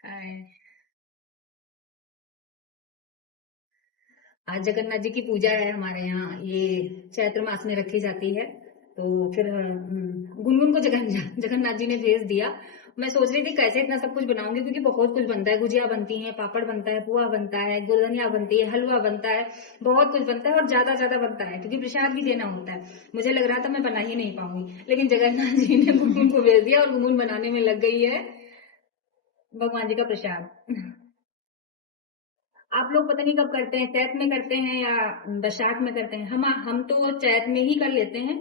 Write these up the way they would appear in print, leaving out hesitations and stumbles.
हाय। आज जगन्नाथ जी की पूजा है हमारे यहाँ। ये चैत्र मास में रखी जाती है। तो फिर गुनगुन को जगन्नाथ जी ने भेज दिया। मैं सोच रही थी कैसे इतना सब कुछ बनाऊंगी, क्योंकि बहुत कुछ बनता है। गुजिया बनती है, पापड़ बनता है, पुआ बनता है, गुलगनिया बनती है, हलवा बनता है, बहुत कुछ बनता है और ज्यादा ज्यादा बनता है क्योंकि प्रसाद भी देना होता है। मुझे लग रहा था मैं बना ही नहीं पाऊंगी, लेकिन जगन्नाथ जी ने गुनगुन को भेज दिया और गुनगुन बनाने में लग गई है भगवान जी का प्रसाद। आप लोग पता नहीं कब करते हैं, चैत में करते हैं या बैसाख में करते हैं। हम तो चैत में ही कर लेते हैं,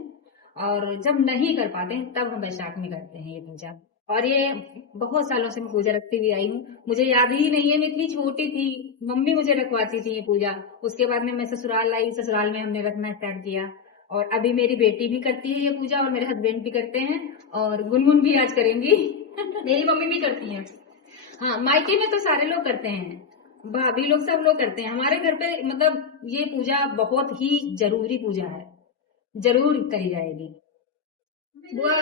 और जब नहीं कर पाते हैं तब हम बैसाख में करते हैं ये पूजा। और ये बहुत सालों से मैं पूजा रखती हुई आई हूँ। मुझे याद ही नहीं है, मैं इतनी छोटी थी, मम्मी मुझे रखवाती थी ये पूजा। उसके बाद में मैं ससुराल आई, ससुराल में हमने रखना स्टार्ट किया। और अभी मेरी बेटी भी करती है ये पूजा और मेरे हस्बैंड भी करते हैं, और गुनगुन भी आज करेंगी। मेरी मम्मी भी करती है। हाँ, मायके में तो सारे लोग करते हैं, भाभी लोग सब लोग करते हैं। हमारे घर पे मतलब ये पूजा बहुत ही जरूरी पूजा है, जरूर करी जाएगी। बुआ,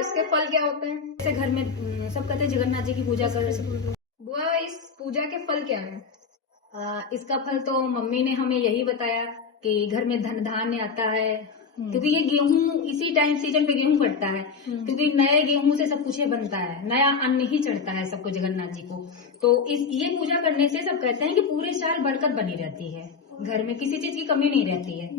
इसके फल क्या होते हैं? जैसे घर में सब कहते हैं जगन्नाथ जी की पूजा कर। बुआ, इस पूजा के फल क्या है? इसका फल तो मम्मी ने हमें यही बताया कि घर में धन धान्य आता है, क्योंकि ये गेहूं इसी टाइम सीजन पे गेहूं कटता है, क्योंकि नए गेहूं से सब कुछ ये बनता है, नया अन्न ही चढ़ता है सबको जगन्नाथ जी को। तो इस ये पूजा करने से सब कहते हैं कि पूरे साल बरकत बनी रहती है, घर में किसी चीज की कमी नहीं रहती है।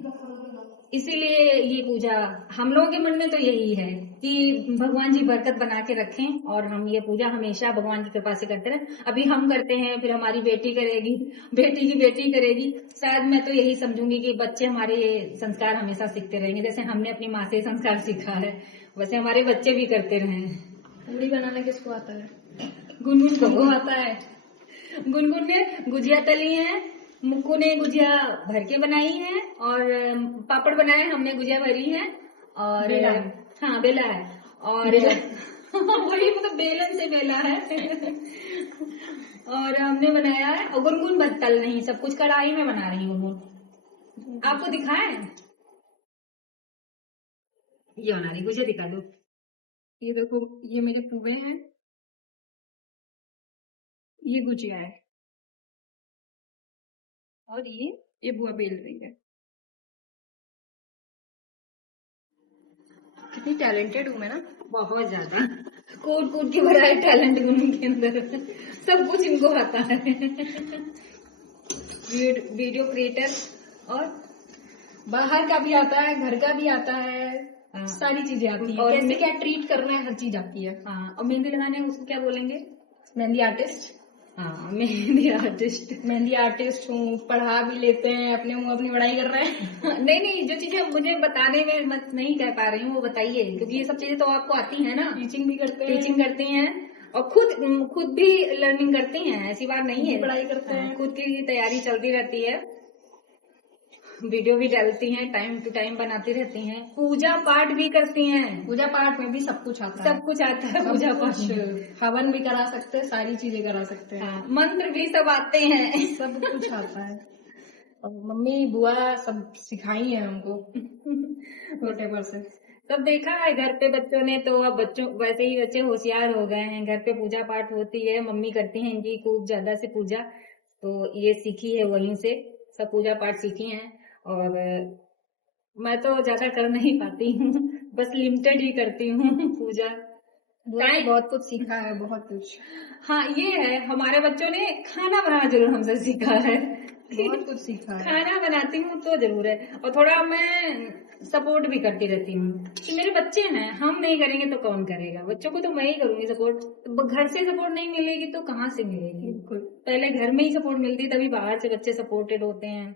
इसीलिए ये पूजा हम लोगों के मन में तो यही है कि भगवान जी बरकत बना के रखें, और हम ये पूजा हमेशा भगवान की कृपा से करते रहें। अभी हम करते हैं, फिर हमारी बेटी करेगी, बेटी की बेटी करेगी। शायद मैं तो यही समझूंगी कि बच्चे हमारे ये संस्कार हमेशा सीखते रहेंगे। जैसे हमने अपनी माँ से संस्कार सीखा है, वैसे हमारे बच्चे भी करते रहें। पूरी बनाना किसको आता है? गुनगुन हमको को आता है। गुनगुन ने गुजिया तली है, मुक्कू ने गुजिया भर के बनाई है, और पापड़ बनाए, हमने गुजिया भरी है, और बेला है। हाँ बेला है, और बेला। वही मतलब बेलन से बेला है। और हमने बनाया है, और गुनगुन बस तल नहीं, सब कुछ कढ़ाई में बना रही हूँ गुनगुन। आपको दिखाएं? ये बना रही, गुजिया दिखा दो। ये देखो, ये मेरे पुए हैं, ये गुजिया है, और ये बुआ बेल रही है। कितनी टैलेंटेड हूँ मैं ना। बहुत ज्यादा कूद कूद के भरा है टैलेंट गुनगुन के अंदर, सब कुछ इनको आता है। वीडियो क्रिएटर, और बाहर का भी आता है, घर का भी आता है, सारी चीजें आती है। और कैसे क्या ट्रीट करना है, हर चीज आती है। हाँ, और मेहंदी लगाने उसको क्या बोलेंगे? मेहंदी आर्टिस्ट। हाँ, मेहंदी आर्टिस्ट। मेहंदी आर्टिस्ट हूँ, पढ़ा भी लेते हैं, अपने मुँह अपनी पढ़ाई कर रहे हैं। नहीं नहीं, जो चीजें मुझे बताने में मत नहीं कह पा रही हूँ वो बताइए, क्योंकि ये सब चीजें तो आपको आती है ना। टीचिंग भी करते हैं। टीचिंग करती हैं, और खुद भी लर्निंग करती हैं, ऐसी बात नहीं है। पढ़ाई करते हैं। खुद की तैयारी चलती रहती है, वीडियो भी डालती हैं, टाइम टू टाइम बनाती रहती हैं, पूजा पाठ भी करती हैं। पूजा पाठ में भी सब कुछ आता है। सब कुछ आता है पूजा पाठ में। हवन भी करा सकते हैं, सारी चीजें करा सकते हैं। हाँ, मंत्र भी सब आते हैं। सब कुछ आता है, और मम्मी बुआ सब सिखाई है हमको छोटे पर से। सब देखा है घर पे बच्चों ने, तो अब बच्चों वैसे ही बच्चे होशियार हो गए हैं। घर पे पूजा पाठ होती है, मम्मी करती हैं इनकी खूब ज्यादा से पूजा, तो ये सीखी है वहीं से, सब पूजा पाठ सीखी हैं। और मैं तो ज्यादा कर नहीं पाती हूँ, बस लिमिटेड ही करती हूँ पूजा। बुआ ने बहुत कुछ सीखा है, बहुत कुछ। हाँ, ये है, हमारे बच्चों ने खाना बनाना जरूर हमसे सीखा है। बहुत कुछ सीखा है। खाना बनाती हूँ तो जरूर है, और थोड़ा मैं सपोर्ट भी करती रहती हूँ कि मेरे बच्चे हैं, हम नहीं करेंगे तो कौन करेगा? बच्चों को तो मैं ही करूंगी सपोर्ट। तो घर से सपोर्ट नहीं मिलेगी तो कहाँ से मिलेगी? बिल्कुल। पहले घर में ही सपोर्ट मिलती, तभी बाहर से बच्चे सपोर्टेड होते हैं।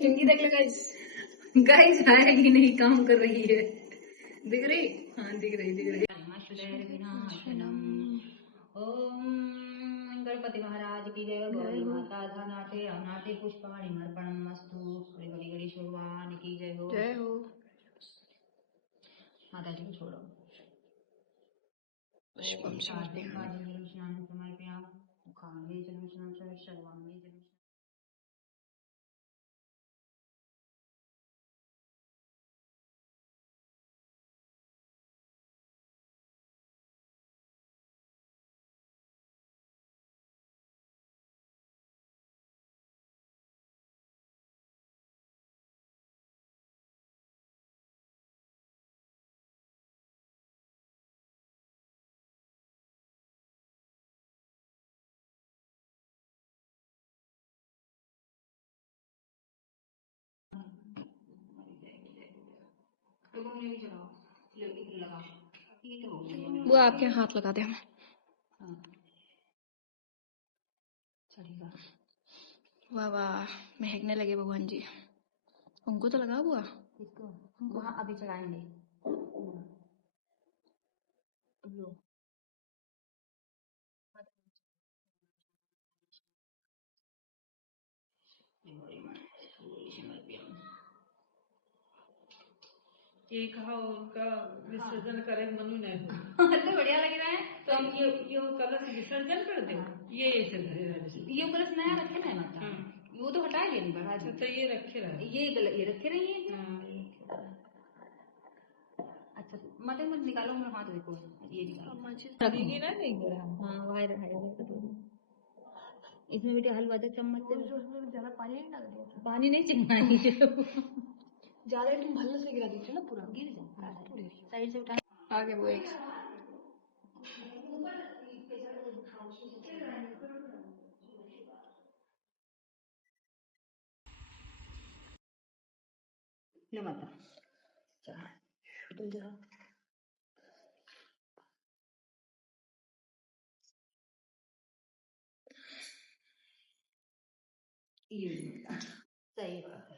हिंदी देख लो गाइस। गाइस आएगी नहीं, काम कर रही है। दिख रही? हाँ, दिख रही। ओम गणपति महाराज की जय, गौरी माता धनाते अनाते पुष्पाणि अर्पणमस्तु, श्री बड़ी गणेश भगवान की जय हो। जय हो। माता जी को छोड़ो। पुष्पम समर्पयामि। समर्पयामि, मुखाग्रे जलं सर्वांगे जलं। भी चलाओ, लगा ये क्या हो गया? वो आपके हाथ लगा दे हम। हाँ चलेगा। वाह वाह, महकने लगे भगवान जी। उनको तो लगा बुआ। इसको वहाँ अभी चलाएंगे। लो ये कहा उनका विसर्जन करे मनु नहीं हो तो बढ़िया लग रहा है। तो ये कलश विसर्जन कर दे। ये ऐसे ये कलश नया रखे ना माता, वो तो हटा गया नहीं बड़ा। अच्छा तो ये रखे रहे, ये रखे रही है। अच्छा माता मत निकालो, मेरा हाथ देखो, ये निकालो रखेगी ना नहीं गिरा। हाँ वायर है इसमें बेटे हलवा तक चम्मच से ज्यादा पानी नहीं डाल दिया, पानी नहीं चिपकानी ज्यादा तुम भल्ले से गिरा दीजिए ना पूरा, गिर जाता है। साइड से उठा आगे वो एक ले माता चला तो जरा ये सही बात है।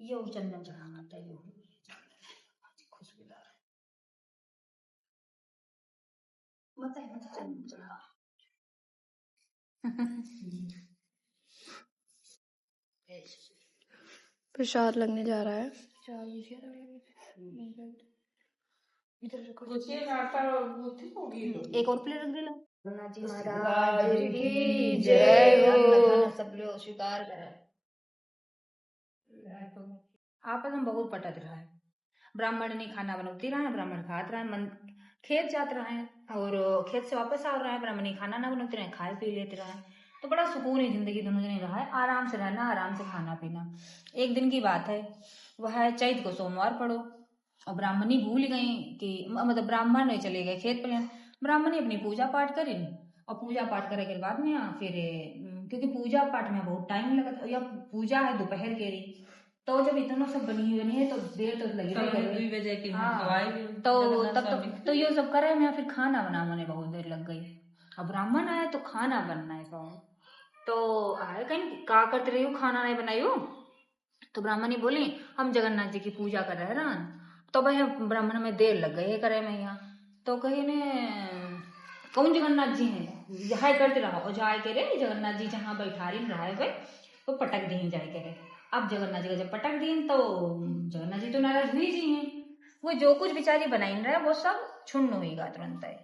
ये चंदन चढ़ाना चाहिए, खुशबूदार मत है मत चंदन चढ़ा प्रसाद लगने जा रहा है। एक और प्लेट रख देना। जी महाराज की जय हो। सब लोग स्वीकार करें। आपस में बहुत पटत रहा है। ब्राह्मण ने खाना बनती रहा है, ब्राह्मण खात रहा है, खेत जात रहा है और खेत से वापस आ रहा है, ब्राह्मण ने खाना ना बनते रहे, खाए पी लेते रहा है। तो बड़ा सुकून है जिंदगी, दोनों जने रहा है, आराम से रहना, आराम से खाना पीना। एक दिन की बात है, वह चैत को सोमवार पड़ो और ब्राह्मणी भूल गई कि मतलब ब्राह्मण नहीं चले गए खेत पर। ब्राह्मणी अपनी पूजा पाठ करी और पूजा पाठ करे के बाद में फिर क्योंकि पूजा पाठ में बहुत टाइम लगा, या पूजा है दोपहर के रही, तो जब इतना सब बनी है तो देर तो लगी रही। हाँ तो तब तो ये सब करे में फिर खाना बनाने में बहुत देर लग गई। अब ब्राह्मण आए तो खाना बनना है कौन, तो आए कहीं का करते रही हो, खाना नहीं बनाई हो। तो ब्राह्मणी बोली हम जगन्नाथ जी की पूजा कर रहे हैं। तो भाई ब्राह्मण में देर लग गई है करे में यहाँ। तो कही ने कौन जगन्नाथ जी है, यहाँ करते रहो और जाए करे जगन्नाथ जी जहाँ बैठा रही रहा भाई वो पटक दी जाए करे। अब जगन्नाथ जी का जब पटक दी तो जगन्नाथ जी तो नाराज हुई जी हैं, वो जो कुछ बेचारी बनाई रहे वो सब छुन्न हुईगा तुरंत है।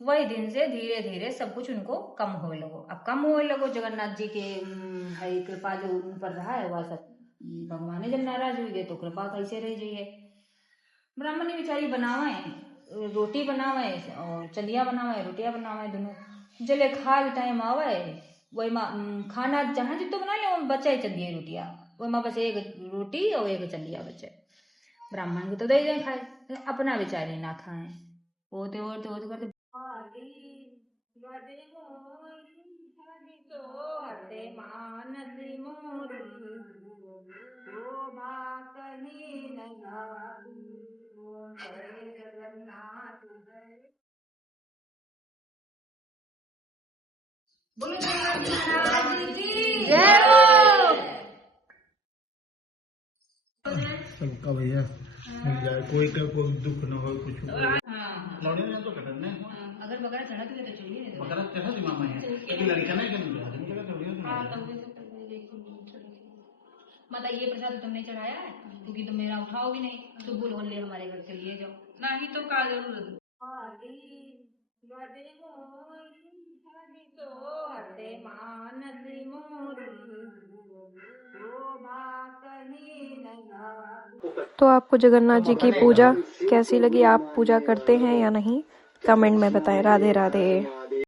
वही दिन से धीरे धीरे सब कुछ उनको कम होने लगो। अब कम होने लगो जगन्नाथ जी के है कृपा जो उन पर रहा है वह सब भगवान जब नाराज हुई गए तो कृपा कैसे रह जाइए। ब्राह्मणी बेचारी बनावे रोटी बनावे और चंदिया बनावे रोटियां बनावे, दोनों जले खा टाइम आवे वही खाना जहाँ जितो बना ले बचे चंदिया रोटियां, वही माँ बस एक रोटी और एक चंदिया बचे। ब्राह्मण को तो दे दें खाए, अपना बेचारे ना खाए। होते होते होते करते बोलो जय हो। सबका भैया मिल जाए, कोई का कोई दुख न हो, कुछ लौड़े ने तो कटने अगर बकरा चढ़ा तो चलिए बकरा चढ़ा दी मामा है एक लड़का नहीं कर दिया नहीं लगा थोड़ी मतलब ये प्रसाद तुमने चढ़ाया है क्योंकि तुम मेरा उठाओगे नहीं, तो बोलो ले हमारे घर से लिए जाओ नहीं तो का जरूरत तो आपको जगन्नाथ जी की पूजा कैसी लगी? आप पूजा करते हैं या नहीं? कमेंट में बताएं। राधे राधे।